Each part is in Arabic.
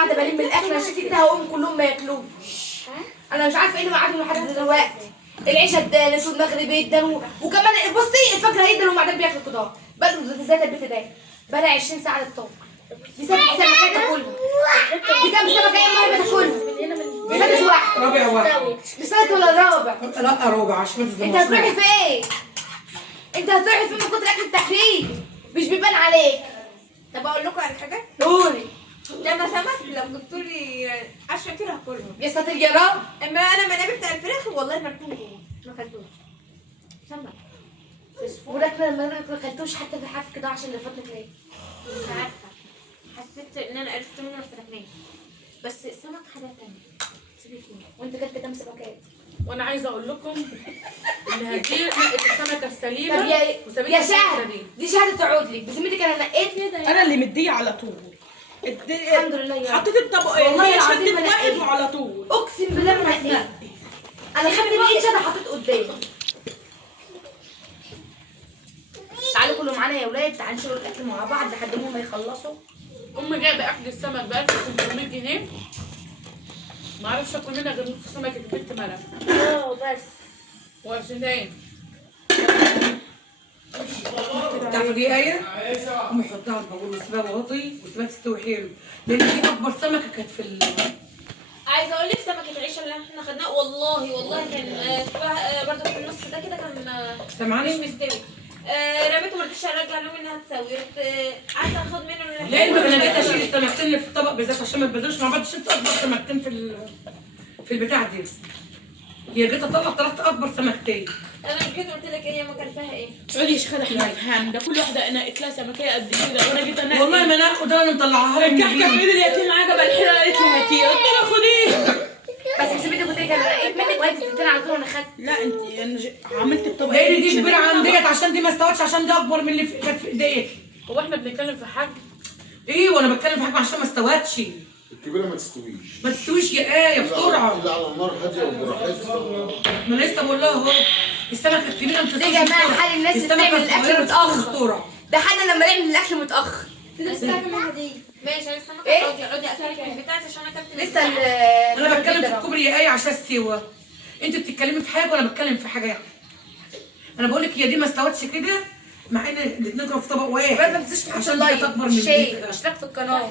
قاعده بلم الاكل عشان كده هقوم كلهم ما ياكلوش. انا مش عارفه ايه اللي قعدوا لحد دلوقتي. العشاء اتدانت والمغرب اتدان وكمان بصي الفجر هيدن وبعدين بياكلوا خضار. بدو زي البيت ده بقى 20 ساعه للطبخ. دي سمكه تاكلها. دي كام سمكه يا ماما تاكلها؟ دي واحده. رابع واحد. دي ثالث ولا رابع؟ لا رابع عشان انت هتروحي فين؟ انت هتروحي فين من كتر اكل التحرير؟ مش بيبان عليك. طب اقول لكم على حاجه؟ قولي. لما سمك لو جبتوا لي 10 كيلو هاكلهم. يا ساتر يا رب. اما انا منابي بتاع الفراخ والله ما اكلهم ما اكلتوش. سمك. ولكن ما اكلتوش حتى في الحف كده عشان اللي فاتك ليه؟ مش عارفه. حسيت ان انا عرفت منه الفراخ بس السمك حاجه ثانيه. سيبك منه. وانت كلت كام سمكات؟ وانا عايزه اقول لكم ان هدير نقت السمكه السليمه طب يا شهد دي. دي شهاده تعود لك بذمتك انا نقيت انا اللي مديه على طول. الحمد لله يا رب. حطيت الطبقين والله هي العظيم شدت ما واحد نقيت. وعلى طول. اقسم بالله ما نقيت. انا خدت بايد شهاده حطيت قدامي. تعالوا كلوا معانا يا ولاد، تعالوا نشيلوا الاكل مع بعض لحد ما يخلصوا. امي جايبه اكل السمك ب 1500 جنيه. ما اعرفش اكل منها غير نص سمكه البنت ملف. بس وعشان ايه؟ تعرفي دي ايه؟ قومي حطها بقول وسيبها واطي وسيبها تستوي حلو لان دي اكبر سمكه كانت في عايزه اقول لك سمكه العيشه اللي احنا خدناها والله كان برضه في النص ده كده كان مش سامعاني؟ مستوي. رميته ما رضيتش ارجع لهم انها تسوي. قعدت اخد منه ليه ما انا بقيت اشيل السمكتين اللي في الطبق بالذات عشان ما تبدلوش مع بعض. شلت اكبر سمكتين في البتاع دي. هي جيت اطلع طلعت اكبر سمكتين. انا جيت قلت لك هي ما كان فيها ايه. قولي يا شيخه احنا نفهم ده كل واحده انا اكلها سمكيه قد كده وانا جيت انقي. والله ما انا اخد انا مطلعها لك. الكحكه في ايد اليتيم عجبه الحلوه قالت لي هاتيه قلت لها خديه. بس بذمتك قلت لك انا نقيت منك وهي بتفتن على طول وانا خدت. لا انت انا عملت الطبق دي كبيره عن ديت عشان دي ما استوتش عشان دي اكبر من اللي كانت في ايديك. هو احنا بنتكلم في حاجه؟ ايه وانا بتكلم في حاجه عشان ما استوتش. الكبيرة ما تستويش. ما تستويش يا ايه بسرعه. اللي على النار هادية وبراحتها. ما انا لسه بقول لها اهو السمكه الكبيره ما ده يا جماعه حال الناس اللي بتعمل الاكل متاخر. ده حالنا لما نعمل الاكل متاخر. كده بتستعمل دي. ماشي انا السمكه إيه؟ اقعدي اكلك من بتاعتي عشان انا اكلت لسه انا بتكلم في الكوبري يا ايه عشان السوا. انت بتتكلمي في حاجه وانا بتكلم في حاجه يعني. انا بقول لك هي دي ما استوتش كده مع ان الاثنين كانوا في طبق واحد. ما تنسيش تحط عشان دي اللايك اكبر من شير دي. اشترك في القناه.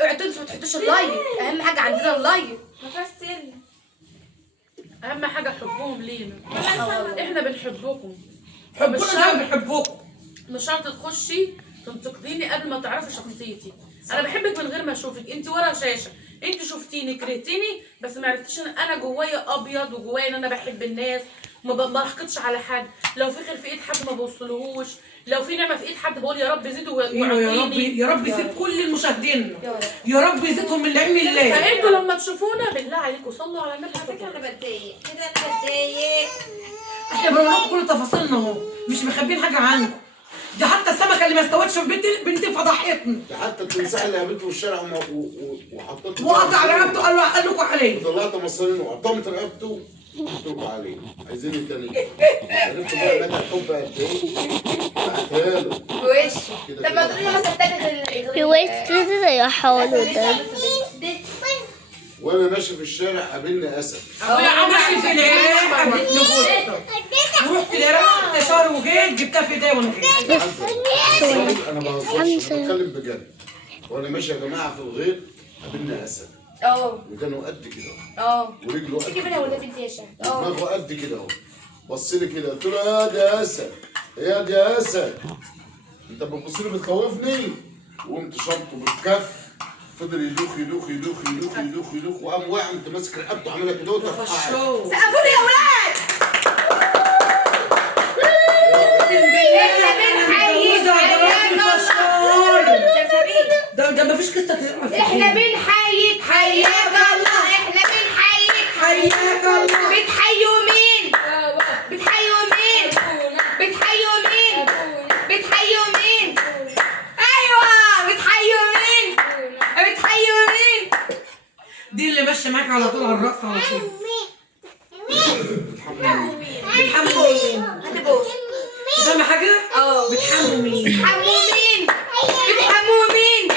اوعوا تنسوا ما تحطوش اللايك، اهم حاجه عندنا اللايك. ما فيهاش سن. اهم حاجه حبهم لينا. احنا بنحبكم. حبونا زي ما بنحبوكم. مش شرط تخشي تنتقديني قبل ما تعرفي شخصيتي. انا بحبك من غير ما اشوفك. انت ورا شاشه انت شفتيني كرهتيني بس ما عرفتيش ان انا جوايا ابيض وجوايا ان انا بحب الناس ما بحقدش على حد. لو في خير في ايد حد ما بوصلهوش. لو في نعمه في ايد حد بقول يا رب زيده ايوه يا رب وعطيني. يا رب يزيد كل المشاهدين. يا رب يزيدهم من علم الله. فانتوا لما تشوفونا بالله عليكم صلوا على النبي. على فكره انا بتضايق كده انا بتضايق. احنا بنقول لكم كل تفاصيلنا اهو مش مخبيين حاجه عنكم. دي حتى السمكه اللي ما استوتش بنتي فضحتنا. ده حتى التمساح اللي قابلته في الشارع وحطيته وقطع رقبته قال لكم عليه. وطلعت مصارين وقطمت رقبته قلت لكم عليه. عايزين ايه تاني؟ عرفت بقى مدى الحب قد ايه؟ بعتها له. وش طب ما تقولي مثلا تاني في وش كده يا حولو ده. وانا ماشي في الشارع قابلني اسد. ابويا ماشي في العراق قابلتني غرفه. ورحت العراق قعدت شهر وجيت جبتها في ايديا وانا جيت. انا بهزرش بتكلم بجد. وانا ماشي يا جماعه في الغيط قابلني اسد. ودانه قد كده اهو. ورجله قد كده ولا بنتي يا شهد. دماغه قد كده اهو. بص لي كده قلت له يا دي يا اسد يا دي يا اسد انت بتبص لي بتخوفني. وقمت شرطه بالكف فضل يدوخ يدوخ يدوخ يدوخ يدوخ يدوخ وقام واقع قمت ماسك رقبته عاملها كده وتفقع. سقفوني يا ولاد. ده مفيش قصه تقرا فيها. احنا بنحييك حياك الله. احنا بنحييك حياك الله. بتحيوا مين؟ بتحيوا مين؟ بتحيوا مين؟ بتحيوا مين؟ ايوه بتحيوا مين؟ بتحيوا مين؟ دي اللي ماشيه معاك على طول على الرقص على طول. بتحموا مين؟ هتبوس. فاهمه حاجه؟ بتحموا مين؟ بتحموا مين؟ بتحموا مين؟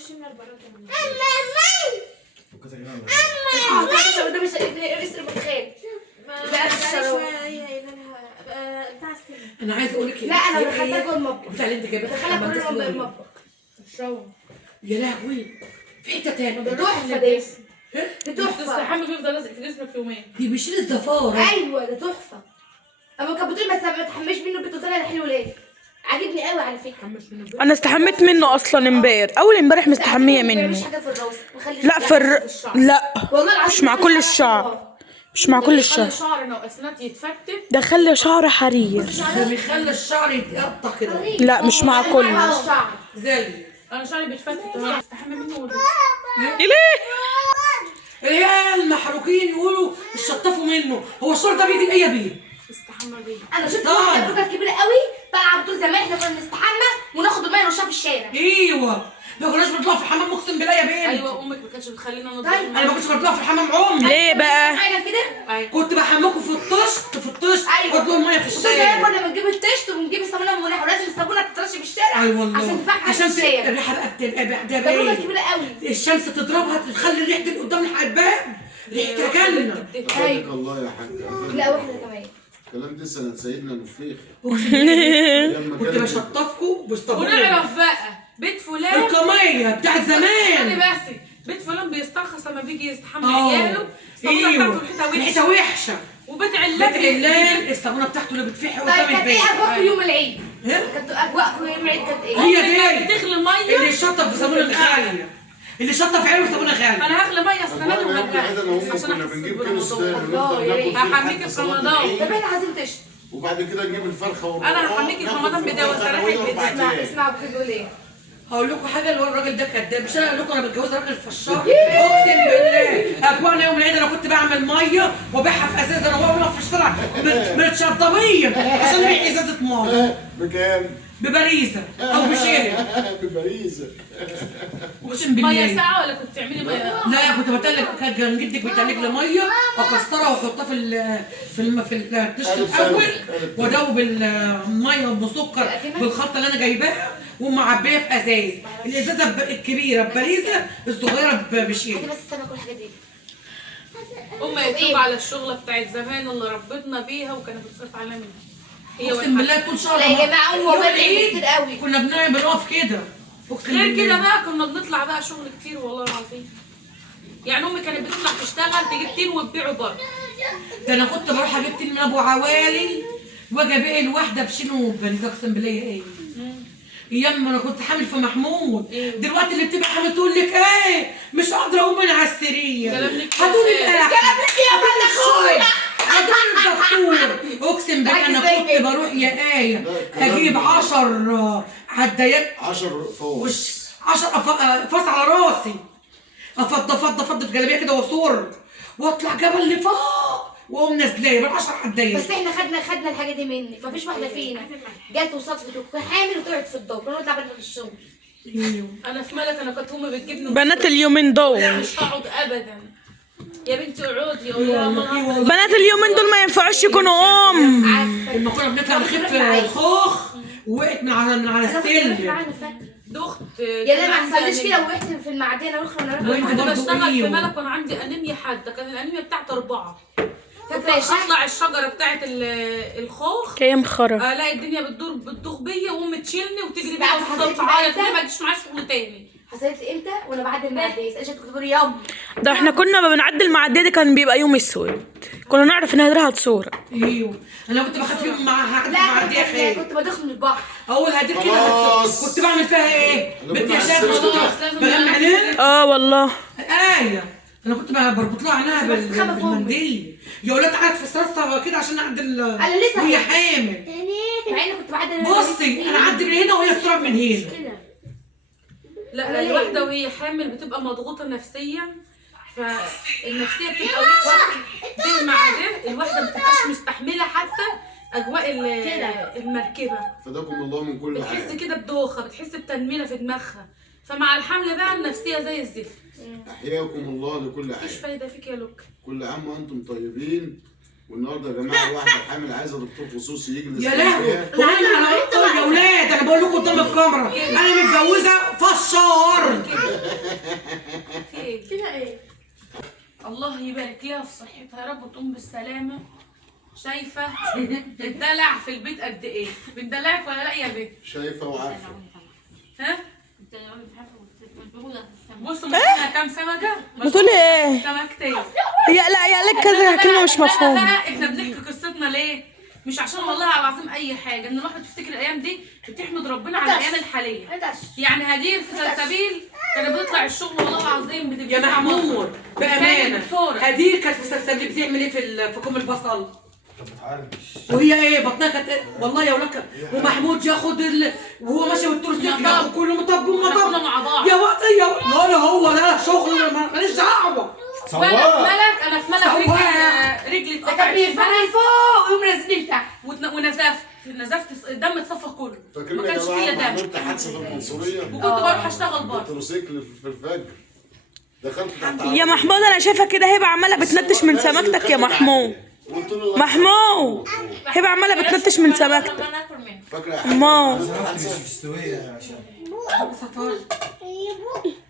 معلش من البراد قدام الرئيس المتخيل. بقى الشراوي. بتاع السنة. انا عايز اقول لك لا انا دخلتها جوه المطبخ. بتاع اللي انت جايباه دخلها كل يوم المطبخ. الشراوي. يا لهوي في حته تاني ده تحفه دي. دي تحفه. تستحمل بيفضل لازق في جسمك يومين. دي بيشيل الزفاره. ايوه ده تحفه. اما كانت بتقول ما تحميش منه البيت، قلت لها ده حلو ليه؟ عاجبني قوي على فكره. انا استحميت منه اصلا امبارح، اول امبارح مستحميه ما بيعملش منه. حاجه في الراس. لا لا والله العظيم مش مع كل الشعر، مش مع كل الشعر، خلي شعر ناقصنات يتفتت. ده خلي شعر حرير. ده بيخلي الشعر يتقطع كده لا مش مع كل. الشعر. زي انا شعري بيتفتت انا بستحمى منه ليه؟ العيال المحروقين يقولوا اشطفوا منه، هو الشعر ده بيجي بايه بيه؟ استحمى بيه. انا شفت طيب. واحده بلوجر كبيره قوي طالعه بتقول زمان احنا كنا بنستحمى وناخد الميه نرشها في الشارع. ايوه ما كناش بنطلع في الحمام اقسم بالله يا بنت. ايوه امك ما كانتش بتخلينا نضرب. طيب. انا ما كنتش بطلع في الحمام عمري. ليه بقى؟ حاجه كده. كنت بحمكم في الطشت ايوه واطلع الميه في زمان الشارع. كنا بنجيب التشت وبنجيب الصابونه الملح ولازم الصابونه تترش في الشارع. اي والله عشان تفك عشان عشان الشارع. الريحه بقى بتبقى ده بلوجر بايه؟ كبيره قوي. الشمس تضربها تخلي ريحه اللي قدام الباب ريحتها جنه. أحمدك الله يا حاج. لا واحده كمان. الكلام ده سنة سيدنا نفيخ. كنت بشطفكم باستمرار. ونعرف بقى بيت فلان. القميه بتاعت خلي زمان. بس بيت فلان بيسترخص لما بيجي يستحمى اه عياله. الصابونه ايوه بتاعته ريحتها وحشه. وبيت علان بيت علان الصابونه بتاعته اللي بتفح طيب قدام كانت البيت. ايه اجواء يوم العيد؟ ها؟ كانت اجواء يوم العيد كانت ايه؟ هي دي بتغلي ميه. اللي شطف بصابونه غاليه، اللي شطف عينه بصابونه غاليه. انا هغلي ميه السنه دي أبونا يوم العيد أنا وأمي عشان كنا أحس بنجيب كيلو سودان برمضان. ونفضل ناكل فيه هحميك لحد في صلاة رمضان. العيد. طب احنا عايزين تشت. وبعد كده نجيب الفرخة والرقاق. أنا هحميكي في رمضان بدواء سراحي البيت. اسمع ابوك بيقول ايه؟ هقول لكم حاجه اللي هو الراجل ده كداب، مش انا اقول لكم انا متجوزه راجل فشار اقسم بالله. اجوانا يوم العيد انا كنت بعمل ميه وابيعها في ازازه انا وهو بنقف في الشارع متشطبين عشان نبيع ازازه ميه بكام؟ ببريزه او بشيله. بباريس. اقسم ميه بالله. ساعه ولا كنت تعملي ميه؟ لا كنت بتلج، كان جدك بيتلج لي ميه واكسرها واحطها في الطشت الاول وادوب الميه بسكر بالخلطه اللي انا جايباها ومعبيه في ازاز. الازازه الكبيره ببريزه، الصغيره بشيله. هاتي بس السمك والحاجات دي. امي يكتب على الشغله بتاعت زمان اللي ربتنا بيها وكانت بتصرف علينا منها. هي اقسم بالله طول شهر لا يا جماعه يوم والله العيد كتير قوي. كنا بنقف كده. اقسم غير بالله. كده بقى كنا بنطلع بقى شغل كتير والله العظيم. يعني امي كانت بتطلع تشتغل تجيب تين وتبيعه بره. ده انا كنت بروح اجيب تين من ابو عوالي واجي ابيع الواحده بشيله وبريزه. اقسم بالله ايه ايام ما انا كنت حامل في محمود. دلوقتي اللي بتبقى حامل تقول لك ايه مش قادره اقوم من على السرير. كلام لك هاتولي يا الاكل، كلام لك يا ولد اخويا. هاتولي الدكتور. اقسم بالله انا كنت بروح يا ايه اجيب 10 عدايات 10 وش فوز. 10 فاس على راسي، افض في جلابيه كده واصور واطلع جبل لفوق واقوم نازلاه بال10 عدايات. بس احنا خدنا الحاجه دي منك. مفيش واحده فينا جت وصدفت وكنت حامل وطلعت في الدور. كنا نطلع بدري في الشغل. انا في ملك انا كانت امي بتجيبني بنات اليومين دول، مش هقعد ابدا. يا بنتي اقعدي اقول لها ماما. بنات اليومين دول ما ينفعوش يكونوا ام. عارفه. لما كنا بنطلع نخف الخوخ وقعت من على انا كنت بروح السلم. معانا فاكره. دخت يا لا ما حصلش كده وقعت في المعديه انا واخره وانا وانت راكبه. كنت برضه بشتغل في ايوه. ملك وانا عندي انيميا حاده. كان الانيميا بتاعتي 4. فاكره يا شيخ؟ اطلع الشجره بتاعت الخوخ كام خرا. الاقي الدنيا بتدوخ بيا وامي تشيلني وتجري بقى بيا وحسيت وتفضل تعيط بقى ليه ما تجيش معايا شغل تاني. حصلت لي امتى وانا بعدي المعديه؟ ايش كنت بقول يوم. ده احنا كنا ما بنعدي المعديه دي كان بيبقى يوم اسود، كنا نعرف انها هدرها تصور. ايوه انا كنت بخاف يوم مع لا معديه خير. كنت بدخل من البحر. اول هديك كده خلاص. كنت بعمل فيها ايه؟ أنا بنت يا كنت شيخ بحسبها خلاص لازم بغمى عينيها. اه والله. ايه انا كنت بربط لها عينيها بس خبى في أمي. بالمنديل. يا ولاد قعدت في الصلصه كده عشان اعدل أنا لسه وهي حامل. مع اني كنت بعدي بصي انا اعدي من هنا وهي تروح من هنا. لا الواحده وهي حامل بتبقى مضغوطه نفسيا. فالنفسيه بتبقى وحشه. ده مع ده الواحده ما بتبقاش مستحمله حتى اجواء المركبه. فداكم الله من كل بتحس حاجة. كده بدوخه، بتحس بتنميله في دماغها. فمع الحمل بقى النفسيه زي الزفت. أحياكم الله لكل مفيش حاجة. فايده فيك يا لوك. كل عام وأنتم طيبين والنهارده يا جماعه واحده حامل عايزه دكتور خصوصي يجلس يا لهوي هو انا يا ولاد انا بقول لكم قدام الكاميرا انا متجوزه فشار. كده ايه؟ الله يبارك لها في صحتها يا رب وتقوم بالسلامه. شايفه الدلع في البيت قد ايه؟ بندلعك ولا لا يا بنت؟ شايفه وعارفه. ها؟ بصوا معانا كام سمكه؟ بتقولي ايه؟ سمكتين. يا لك كذا كلمة مش مفهومة. احنا بنحكي قصتنا ليه؟ مش عشان والله العظيم اي حاجه، ان الواحد تفتكر الايام دي بتحمد ربنا على الايام الحاليه. يعني هدير في سلسبيل كانت بتطلع الشغل والله العظيم بتبقى يا محمود بامانه بتصورة. هدير كانت في سلسبيل بتعمل ايه في كوم البصل؟ وهي ايه بطنها كانت إيه؟ والله يا ولاد ومحمود ياخد وهو ماشي بالتورسيكل ياخد كله مطب كنا مع بعض. يا وقت لا هو ده شغل ماليش دعوه. وانا في ملك انا في ملك رجلي ده كان بيرفعني فوق ويقوم نازلين تحت. ونزفت الدم اتصفى كله. فاكرين ما يا كانش فيا جماعه دم عملت حادثه في المنصوريه وكنت بروح اشتغل بره. بالتروسيكل في الفجر دخلت تحت يا محمود انا شايفه كده هبه عماله بتنتش من سمكتك يا محمود. محمود هبه عماله بتنتش من سمكتك. لما ناكل منه. فاكره يا ما. حاجه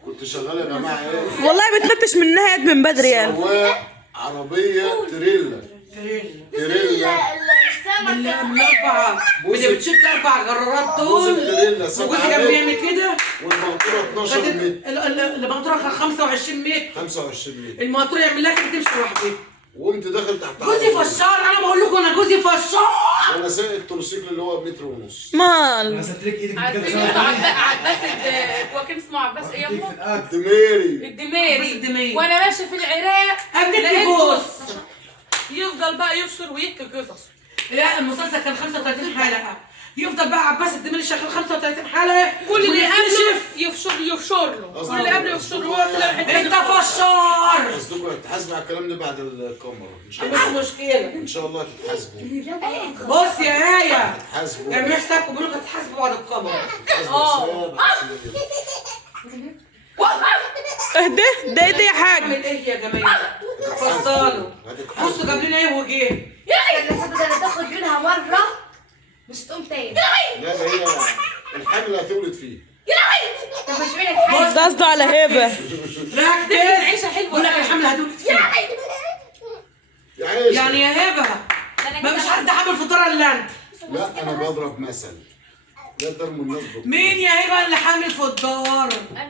كنت شغال يا جماعه ايه؟ والله بتنتش منها يد من بدري يعني. سواق عربيه تريلا من الاربعه اللي بتشد 4 جرارات جوز دول التريلا سبعة وجوزي كان متر بيعمل كده. والمقطوره 12 متر المقطوره كان 25 متر 25 متر المقطوره يعمل لها كده تمشي لوحدها. وقمت داخل تحت جوزي عربية. فشار انا بقول لكم انا جوزي فشار. وانا سايق التروسيكل اللي هو بمتر ونص. مال عارفين انتوا عباس هو كان اسمه عباس ايه يا امه؟ الدميري الدميري. وانا ماشيه في العراق قابلتني لقيت جوز. يفضل بقى يفشر ويحكي قصص. لا المسلسل كان 35 حلقه يفضل بقى عباس الدميري شغال 35 حلقه كل اللي ويكتشف قبله يفشر له، كل اللي قبله يفشر له. هو طلع حته انت فشار. قصدكم هتتحاسبوا على الكلام ده بعد الكاميرا ان شاء الله. مش مشكله. ان شاء الله هتتحاسبوا. بص يا ايه هتتحاسبوا. اعملوا حسابكم بيقولوا هتتحاسبوا بعد الكاميرا. اهدى ده ايه ده يا حاج؟ اعمل ايه يا جماعه؟ اتفضلوا بصوا جاب لنا ايه وجه. انا تاخد منها مره مش تقوم تاني. لا ده هي الحامل اللي هتولد فيه. طب مش مين الحاجه؟ ده قصده على هبه. ركز عيشه حلوه. بقول لك الحمل هتولد فيه. يا عيش يعني يا هبه ما فيش حد حامل في الدار الا انت. لا انا بضرب مثل لا ترموا الناس بالطين. مين يا هبه اللي حامل في الدار؟ انا